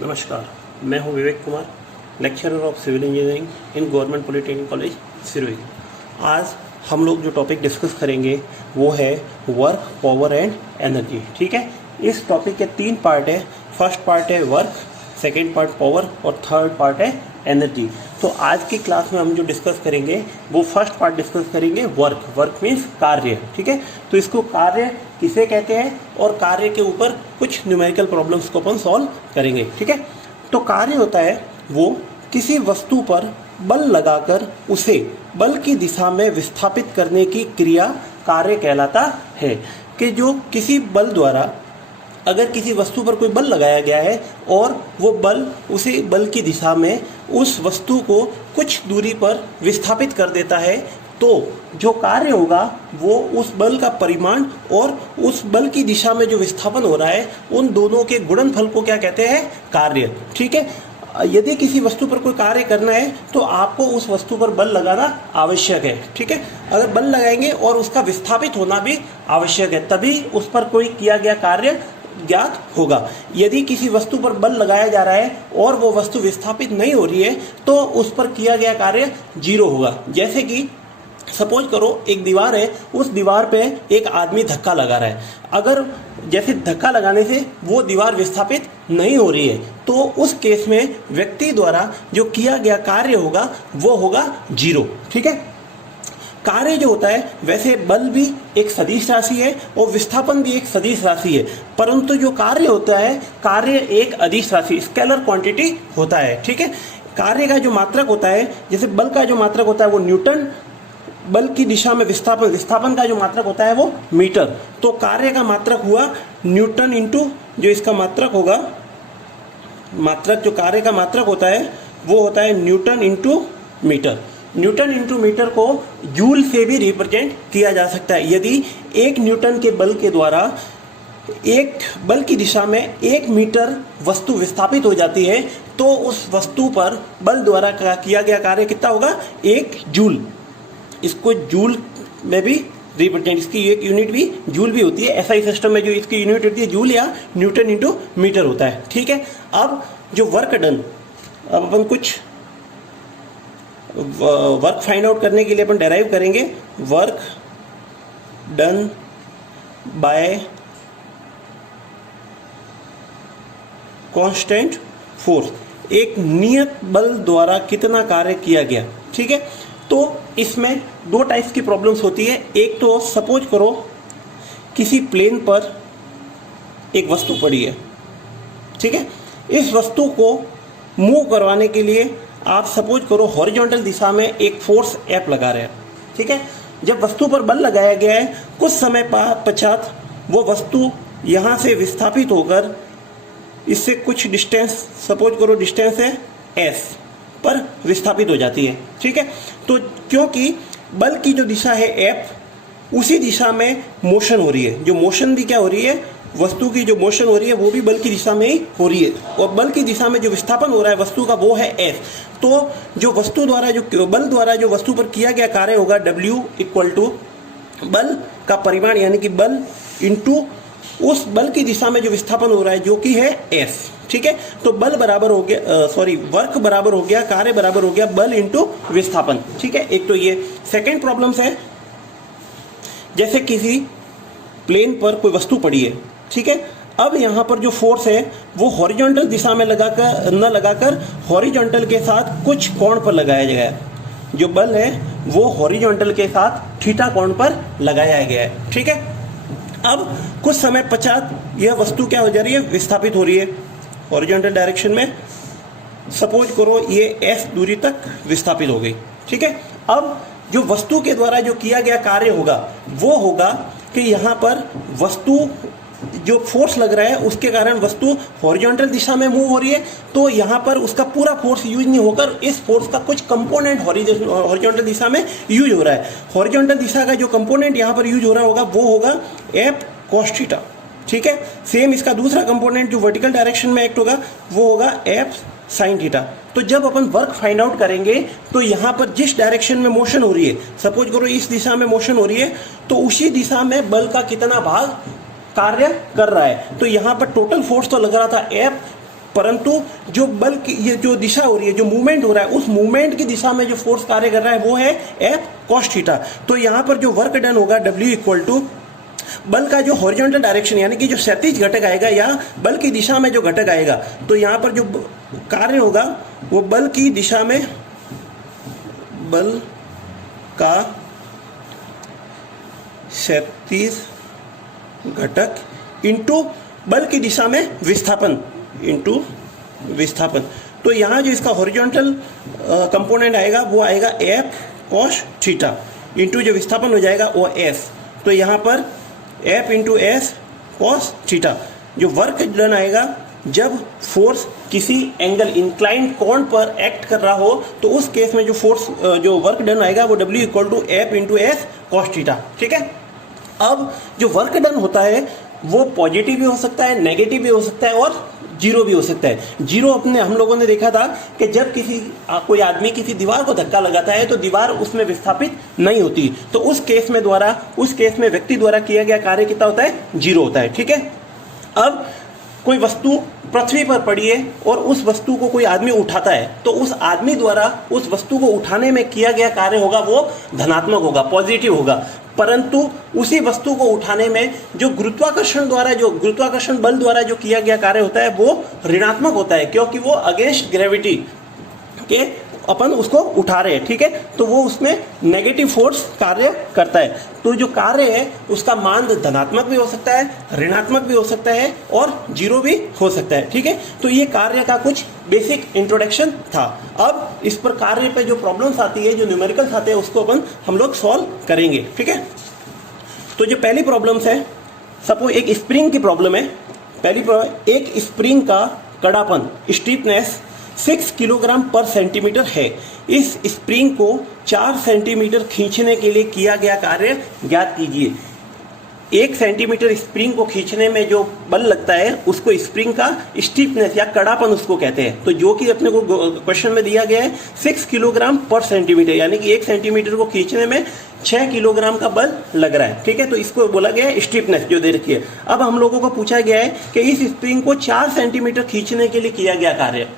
नमस्कार, मैं हूं Vivek Kumar, lecturer of civil engineering in government polytechnic college Sirohi. आज हम लोग जो टॉपिक डिस्कस करेंगे वो है वर्क, पावर एंड एनर्जी। ठीक है, इस टॉपिक के 3 पार्ट है। फर्स्ट पार्ट है वर्क, सेकेंड पार्ट पावर और थर्ड पार्ट है एनर्जी। तो आज की क्लास में हम जो डिस्कस करेंगे वो फर्स्ट पार्ट डिस्कस करेंगे वर्क। वर्क मीन्स कार्य। ठीक है, तो इसको कार्य किसे कहते हैं और कार्य के ऊपर कुछ न्यूमेरिकल प्रॉब्लम्स को अपन सॉल्व करेंगे। ठीक है, तो कार्य होता है वो किसी वस्तु पर बल लगाकर उसे बल की दिशा में विस्थापित करने की क्रिया कार्य कहलाता है। कि जो किसी बल द्वारा अगर किसी वस्तु पर कोई बल लगाया गया है और वो बल उसे बल की दिशा में उस वस्तु को कुछ दूरी पर विस्थापित कर देता है, तो जो कार्य होगा वो उस बल का परिमाण और उस बल की दिशा में जो विस्थापन हो रहा है उन दोनों के गुणनफल को क्या कहते हैं? कार्य। ठीक है, यदि किसी वस्तु पर कोई कार्य करना है तो आपको उस वस्तु पर बल लगाना आवश्यक है। ठीक है, अगर बल लगाएंगे और उसका विस्थापित होना भी आवश्यक है, तभी उस पर कोई किया गया कार्य ज्ञात होगा। यदि किसी वस्तु पर बल लगाया जा रहा है और वो वस्तु विस्थापित नहीं हो रही है तो उस पर किया गया कार्य 0 होगा। जैसे कि सपोज करो एक दीवार है, उस दीवार पे एक आदमी धक्का लगा रहा है। अगर जैसे धक्का लगाने से वो दीवार विस्थापित नहीं हो रही है तो उस केस में व्यक्ति द्वारा जो किया गया कार्य होगा वो होगा 0। ठीक है, कार्य जो होता है वैसे बल भी एक सदिश राशि है और विस्थापन भी एक सदिश राशि है, परंतु जो कार्य होता है कार्य एक अदिश राशि स्केलर क्वांटिटी होता है। ठीक है, कार्य का जो मात्रक होता है, जैसे बल का जो मात्रक होता है वो न्यूटन, बल की दिशा में विस्थापन का जो मात्रक होता है वो मीटर। तो कार्य का मात्रक हुआ न्यूटन इंटू जो इसका मात्रक होगा, मात्रक जो कार्य का मात्रक होता है वो होता है newton into metre. Newton into metre को जूल से भी रिप्रेजेंट किया जा सकता है। यदि 1 न्यूटन के बल के द्वारा एक बल की दिशा में 1 मीटर वस्तु विस्थापित हो जाती है तो उस वस्तु पर बल द्वारा किया गया कार्य कितना होगा? 1 जूल। इसको जूल में भी रिप्रेजेंट, इसकी एक यूनिट भी जूल भी होती है। एसआई सिस्टम में जो इसकी यूनिट होती है जूल या न्यूटन इंटू मीटर होता है। ठीक है, अब जो वर्क डन, अब अपन कुछ वर्क फाइंड आउट करने के लिए अपन डेराइव करेंगे work done by constant force, एक नियत बल द्वारा कितना कार्य किया गया। ठीक है, तो इसमें 2 टाइप्स की प्रॉब्लम्स होती है। एक तो सपोज करो किसी प्लेन पर एक वस्तु पड़ी है। ठीक है, इस वस्तु को मूव करवाने के लिए आप सपोज करो हॉरिजॉन्टल दिशा में एक फोर्स F लगा रहे हैं। ठीक है, जब वस्तु पर बल लगाया गया है कुछ समय पश्चात वो वस्तु यहाँ से विस्थापित होकर इससे कुछ डिस्टेंस, सपोज करो डिस्टेंस है S पर विस्थापित हो जाती है। ठीक है, तो क्योंकि बल की जो दिशा है F उसी दिशा में मोशन हो रही है, जो मोशन भी क्या हो रही है, वस्तु की जो मोशन हो रही है वो भी बल की दिशा में ही हो रही है, और बल की दिशा में जो विस्थापन हो रहा है वस्तु का वो है F। तो जो वस्तु द्वारा जो बल द्वारा जो वस्तु पर किया गया कार्य होगा W इक्वल टू बल का परिमाण यानी कि बल इंटू उस बल की दिशा में जो विस्थापन हो रहा है जो कि है F। ठीक है, तो बल बराबर हो गया वर्क बराबर हो गया, कार्य बराबर हो गया बल इंटू विस्थापन। ठीक है, एक तो ये। सेकेंड प्रॉब्लम है, जैसे किसी प्लेन पर कोई वस्तु पड़ी है। ठीक है, अब यहाँ पर जो फोर्स है वो हॉरिजॉन्टल दिशा में लगाकर हॉरिजॉन्टल के साथ कुछ कोण पर लगाया गया है। जो बल है वो हॉरिजॉन्टल के साथ थीटा कोण पर लगाया गया है। ठीक है, अब कुछ समय पश्चात यह वस्तु क्या हो जा रही है? विस्थापित हो रही है हॉरिजॉन्टल डायरेक्शन में। सपोज करो ये S दूरी तक विस्थापित हो गई। ठीक है, अब जो वस्तु के द्वारा जो किया गया कार्य होगा वो होगा कि यहाँ पर वस्तु जो फोर्स लग रहा है उसके कारण वस्तु हॉरिजॉन्टल दिशा में मूव हो रही है, तो यहाँ पर उसका पूरा फोर्स यूज नहीं होकर इस फोर्स का कुछ कंपोनेंट हॉरिजॉन्टल दिशा में यूज हो रहा है। हॉरिजॉन्टल दिशा का जो कंपोनेंट यहाँ पर यूज हो रहा होगा वो होगा F cos थीटा। ठीक है, सेम इसका दूसरा कंपोनेंट जो वर्टिकल डायरेक्शन में एक्ट होगा वो होगा F sin थीटा। तो जब अपन वर्क फाइंड आउट करेंगे तो यहाँ पर जिस डायरेक्शन में मोशन हो रही है, सपोज करो इस दिशा में मोशन हो रही है, तो उसी दिशा में बल का कितना भाग कार्य कर रहा है। तो यहाँ पर टोटल फोर्स तो लग रहा था F, परंतु जो बल की ये जो दिशा हो रही है, जो मूवमेंट हो रहा है, उस मूवमेंट की दिशा में जो फोर्स कार्य कर रहा है वो है एफ कॉस थीटा। तो यहाँ पर जो वर्क डन होगा W इक्वल टू बल का जो हॉरिजॉन्टल डायरेक्शन यानी कि जो क्षैतिज घटक आएगा या बल की दिशा में जो घटक आएगा, तो यहाँ पर जो कार्य होगा वो बल की दिशा में, बल का क्षैतिज घटक इंटू बल की दिशा में विस्थापन इंटू विस्थापन। तो यहाँ जो इसका हॉरिजॉन्टल कंपोनेंट आएगा वो आएगा एफ कॉस थीटा इंटू जो विस्थापन हो जाएगा वो एस। तो यहाँ पर F into S cos theta. जो वर्क डन आएगा जब फोर्स किसी एंगल इंक्लाइंड कोण पर एक्ट कर रहा हो, तो उस केस में जो फोर्स जो वर्क डन आएगा वो W equal to F into S cos theta. ठीक है। अब जो वर्क डन होता है वो पॉजिटिव भी हो सकता है, नेगेटिव भी हो सकता है और जीरो भी हो सकता है। जीरो अपने हम लोगों ने देखा था कि जब कोई आदमी किसी दीवार को धक्का लगाता है तो दीवार उसमें विस्थापित नहीं होती, तो उस केस में व्यक्ति द्वारा किया गया कार्य कितना होता है, जीरो होता है। ठीक है। अब कोई वस्तु पृथ्वी पर पड़ी है और उस वस्तु को कोई आदमी उठाता है, तो उस आदमी द्वारा उस वस्तु को उठाने में किया गया कार्य होगा वो धनात्मक होगा, पॉजिटिव होगा। परंतु उसी वस्तु को उठाने में जो गुरुत्वाकर्षण बल द्वारा जो किया गया कार्य होता है वो ऋणात्मक होता है, क्योंकि वो अगेंस्ट ग्रेविटी के अपन उसको उठा रहे हैं। ठीक है। तो वो उसमें नेगेटिव फोर्स कार्य करता है। तो जो कार्य है उसका मान धनात्मक भी हो सकता है, ऋणात्मक भी हो सकता है और जीरो भी हो सकता है। ठीक है। तो ये कार्य का कुछ बेसिक इंट्रोडक्शन था। अब इस पर कार्य पे जो प्रॉब्लम्स आती है, जो न्यूमेरिकल्स आते हैं, उसको हम लोग सॉल्व करेंगे। ठीक है। तो जो पहली प्रॉब्लम्स है, सपोज एक स्प्रिंग की प्रॉब्लम है। पहली प्रॉब्लम, एक स्प्रिंग का कड़ापन स्टीफनेस 6 किलोग्राम पर सेंटीमीटर है। इस स्प्रिंग को 4 सेंटीमीटर खींचने के लिए किया गया कार्य ज्ञात कीजिए। 1 सेंटीमीटर स्प्रिंग को खींचने में जो बल लगता है उसको स्प्रिंग का स्टीफनेस या कड़ापन उसको कहते हैं। तो जो कि अपने को क्वेश्चन में दिया गया है 6 किलोग्राम पर सेंटीमीटर, यानी कि 1 सेंटीमीटर को खींचने में 6 किलोग्राम का बल लग रहा है। ठीक है। तो इसको बोला गया है स्टीफनेस जो दे रखी है। अब हम लोगों को पूछा गया है कि इस स्प्रिंग को 4 सेंटीमीटर खींचने के लिए किया गया कार्य।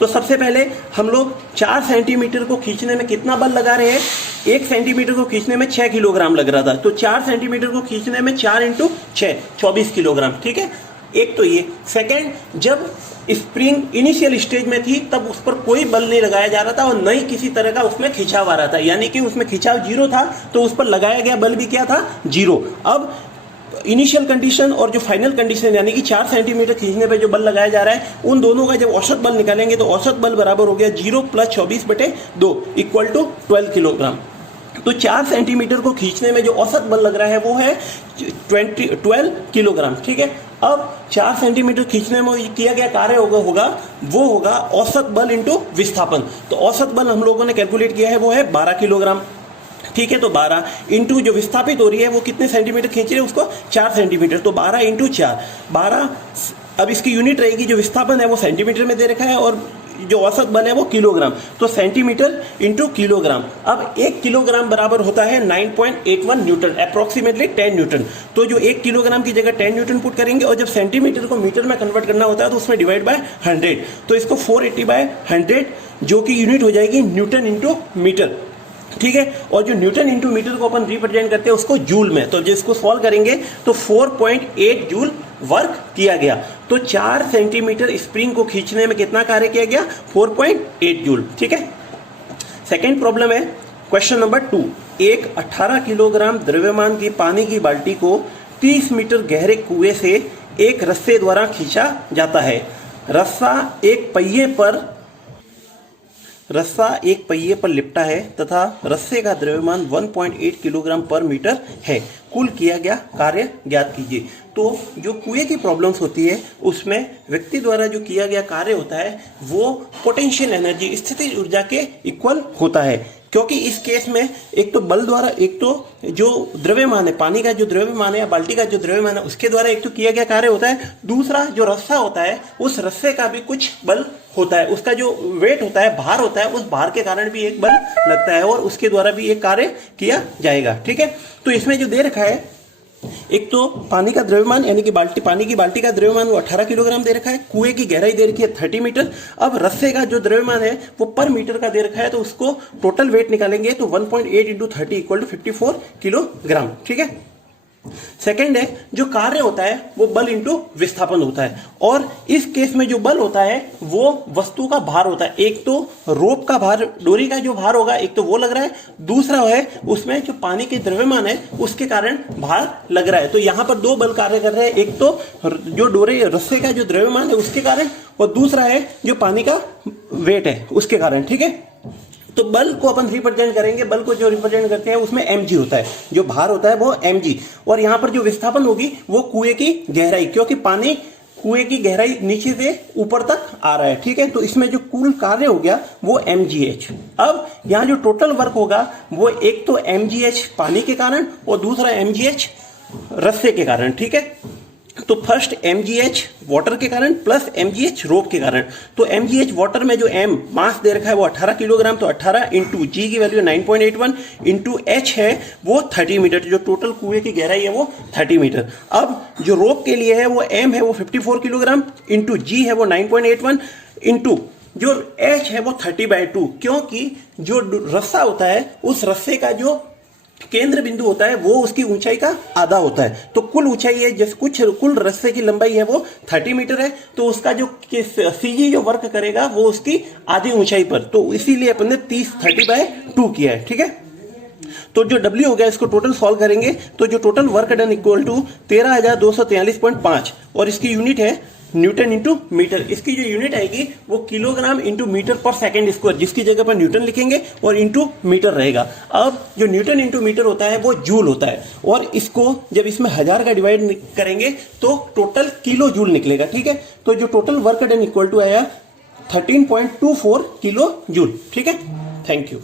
तो सबसे पहले हम लोग 4 सेंटीमीटर को खींचने में कितना बल लगा रहे हैं, 1 सेंटीमीटर को खींचने में 6 किलोग्राम लग रहा था, तो 4 सेंटीमीटर को खींचने में 4 इंटू 6 24 किलोग्राम। ठीक है। एक तो ये। सेकंड, जब स्प्रिंग इनिशियल स्टेज में थी तब उस पर कोई बल नहीं लगाया जा रहा था और न ही किसी तरह का उसमें खिंचाव आ रहा था, यानी कि उसमें खिंचाव जीरो था, तो उस पर लगाया गया बल भी क्या था, जीरो। अब इनिशियल कंडीशन और जो फाइनल कंडीशन यानी कि 4 सेंटीमीटर खींचने पे जो बल लगाया जा रहा है, उन दोनों का जब औसत बल निकालेंगे तो औसत बल बराबर हो गया 0 + 24/2 इक्वल टू 12 किलोग्राम। तो 4 सेंटीमीटर को खींचने में जो औसत बल लग रहा है वो है 12 किलोग्राम। ठीक है। अब 4 सेंटीमीटर खींचने में किया गया कार्य वो होगा औसत बल इंटू विस्थापन। तो औसत बल हम लोगों ने कैलकुलेट किया है वो है 12 किलोग्राम। ठीक है। तो 12 इंटू जो विस्थापित हो रही है वो कितने सेंटीमीटर खींच रही है उसको, 4 सेंटीमीटर। तो 12 इंटू 4 12। अब इसकी यूनिट रहेगी, जो विस्थापन है वो सेंटीमीटर में दे रखा है और जो औसत बल है वो किलोग्राम, तो सेंटीमीटर इंटू किलोग्राम। अब 1 किलोग्राम बराबर होता है 9.81 न्यूटन, अप्रोक्सीमेटली 10 न्यूटन। तो जो 1 किलोग्राम की जगह 10 न्यूटन पुट करेंगे और जब सेंटीमीटर को मीटर में कन्वर्ट करना होता है तो उसमें डिवाइड बाय 100, तो इसको 480/100 जो कि यूनिट हो जाएगी न्यूटन इंटू मीटर। ठीक है। और जो न्यूटन इंटू मीटर को अपन रिप्रेजेंट करते हैं उसको जूल में, तो जिसको सॉल्व करेंगे तो 4.8 जूल वर्क किया गया। तो 4 सेंटीमीटर स्प्रिंग को खींचने में कितना कार्य किया गया, 4.8 जूल। ठीक है। सेकेंड प्रॉब्लम है क्वेश्चन नंबर 2। एक 18 किलोग्राम द्रव्यमान की पानी की बाल्टी को 30 मीटर गहरे कुएं से एक रस्से द्वारा खींचा जाता है। रस्सा एक पहिए पर लिपटा है तथा रस्से का द्रव्यमान 1.8 किलोग्राम पर मीटर है। कुल किया गया कार्य ज्ञात कीजिए। तो जो कुएं की प्रॉब्लम्स होती है उसमें व्यक्ति द्वारा जो किया गया कार्य होता है वो पोटेंशियल एनर्जी, स्थितिज ऊर्जा के इक्वल होता है, क्योंकि इस केस में एक तो बल द्वारा, एक तो जो द्रव्यमान है, पानी का जो द्रव्यमान है या बाल्टी का जो द्रव्यमान है उसके द्वारा एक तो किया गया कार्य होता है। दूसरा जो रस्सा होता है उस रस्से का भी कुछ बल होता है, उसका जो वेट होता है, भार होता है, उस भार के कारण भी एक बल लगता है और उसके द्वारा भी एक कार्य किया जाएगा। ठीक है। तो इसमें जो दे रखा है एक तो पानी का द्रव्यमान यानी कि पानी की बाल्टी का द्रव्यमान वो 18 किलोग्राम दे रखा है, कुएं की गहराई दे रखी है 30 मीटर। अब रस्से का जो द्रव्यमान है वो पर मीटर का दे रखा है, तो उसको टोटल वेट निकालेंगे तो 1.8 इंटू 30 इक्वल टू 54 किलोग्राम। ठीक है। सेकेंड है जो कार्य होता है वो बल इंटू विस्थापन होता है, और इस केस में जो बल होता है वो वस्तु का भार होता है। एक तो रोप का भार, डोरी का जो भार होगा, एक तो वो लग रहा है, दूसरा है उसमें जो पानी के द्रव्यमान है उसके कारण भार लग रहा है। तो यहां पर दो बल कार्य कर रहे हैं, एक तो जो डोरे रस्से का जो द्रव्यमान है उसके कारण, और दूसरा है जो पानी का वेट है उसके कारण। ठीक है। तो बल को अपन रिप्रेजेंट करेंगे, बल को जो रिप्रेजेंट करते हैं उसमें mg होता है, जो भार होता है वो mg, और यहां पर जो विस्थापन होगी वो कुएं की गहराई, क्योंकि पानी कुएं की गहराई नीचे से ऊपर तक आ रहा है। ठीक है। तो इसमें जो कुल कार्य हो गया वो mgh। अब यहां जो टोटल वर्क होगा वो एक तो mgh पानी के कारण और दूसरा mgh रस्से के कारण। ठीक है। तो फर्स्ट mgh वाटर के कारण प्लस mgh रोप के कारण। तो mgh वाटर में जो m मास दे रखा है वो 18 किलोग्राम, तो 18 इंटू g की वैल्यू 9.81 इंटू h है वो 30 मीटर, जो टोटल कुएं की गहराई है वो 30 मीटर। अब जो रोप के लिए है वो m है वो 54 किलोग्राम इंटू g है वो 9.81 इंटू जो h है वो 30/2, क्योंकि जो रस्सा होता है उस रस्से का जो केंद्र बिंदु होता है वो उसकी ऊंचाई का आधा होता है। तो कुल ऊंचाई है जैसे कुल रस्से की लंबाई है वो 30 मीटर है, तो उसका जो सीजी जो वर्क करेगा वो उसकी आधी ऊंचाई पर, तो इसीलिए अपन ने 30/2 किया है। ठीक है। तो जो W हो गया इसको टोटल सॉल्व करेंगे तो जो total work done equal to 13,243.5, और इसकी यूनिट है न्यूटन इंटू मीटर। इसकी जो यूनिट आएगी वो किलोग्राम इंटू मीटर पर सेकेंड स्क्वायर, जिसकी जगह पर न्यूटन लिखेंगे और इंटू मीटर रहेगा। अब जो न्यूटन इंटू मीटर होता है वो जूल होता है, और इसको जब इसमें 1000 का डिवाइड करेंगे तो टोटल किलो जूल निकलेगा। ठीक है। तो जो total work done equal to आया 13.24 किलो जूल। ठीक है। Thank you.